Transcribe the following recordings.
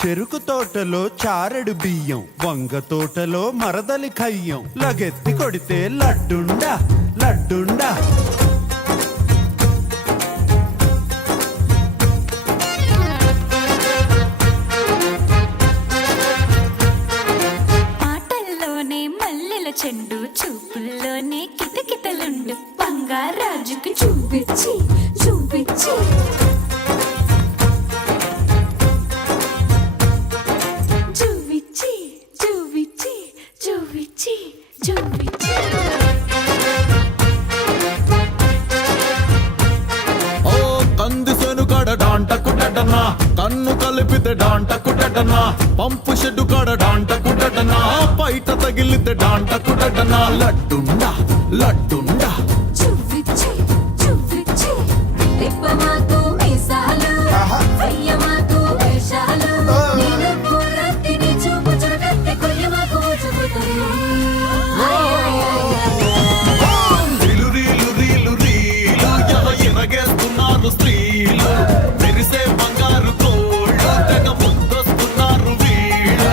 చెరుకు తోటలో చారెడు బియ్యం, వంగ తోటలో మరదలి ఖయ్యం. లగెత్తి కొడితే లడ్డుండా లడ్డుండా. మాటల్లోనే మల్లెల చెండు, చూపుల్లోనే కితకితలుండు. బంగారాజుకి చూపించి చూపించి డాంటకుడటనా కన్ను కలిపితే డాంటకుడటనా పంపు షెడ్డు కాడ డాంటకుడటనా పైట తగిలితే డాంటకుడటనా లడ్డుండా లడ్డుండా చూపించి చూపించి తిప్పమాకు మీసాలు వెయ్యమాకు వేషాలు నేను పూరత్తిని చూపు చూడత్తి కొయ్యమాకు చూపుతాయి. స్త్రీలు మెరిసే బంగారు కోళ్ళు తెగ ముందొస్తున్నారు వీళ్ళు.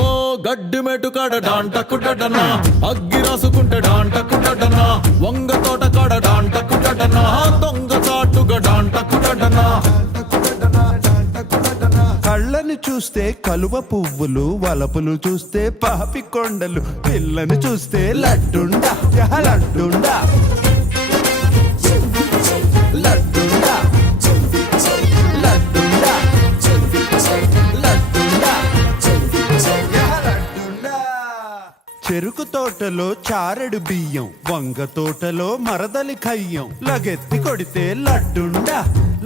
ఓ గడ్డి మెటు కాడ డాంటకుడటనా, అగ్గి రాసుకుంటే డాంటకుడటనా, వంగ తోట కాడ డాంటకుడటనా, దొంగ చాటుగా డాంటకుడటనా. కళ్ళని చూస్తే కలువ పువ్వులు, వలపులు చూస్తే పాపి కొండలు, పిల్లని చూస్తే లడ్డుండా లడ్డుండా లడ్డుండా లడ్డుండా లడ్డుండా లడ్డుండా. చెరుకు తోటలో చారెడు బియ్యం, వంగ తోటలో మరదలి ఖయ్యం. లగెత్తి కొడితే లడ్డుండా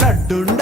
లడ్డుండా.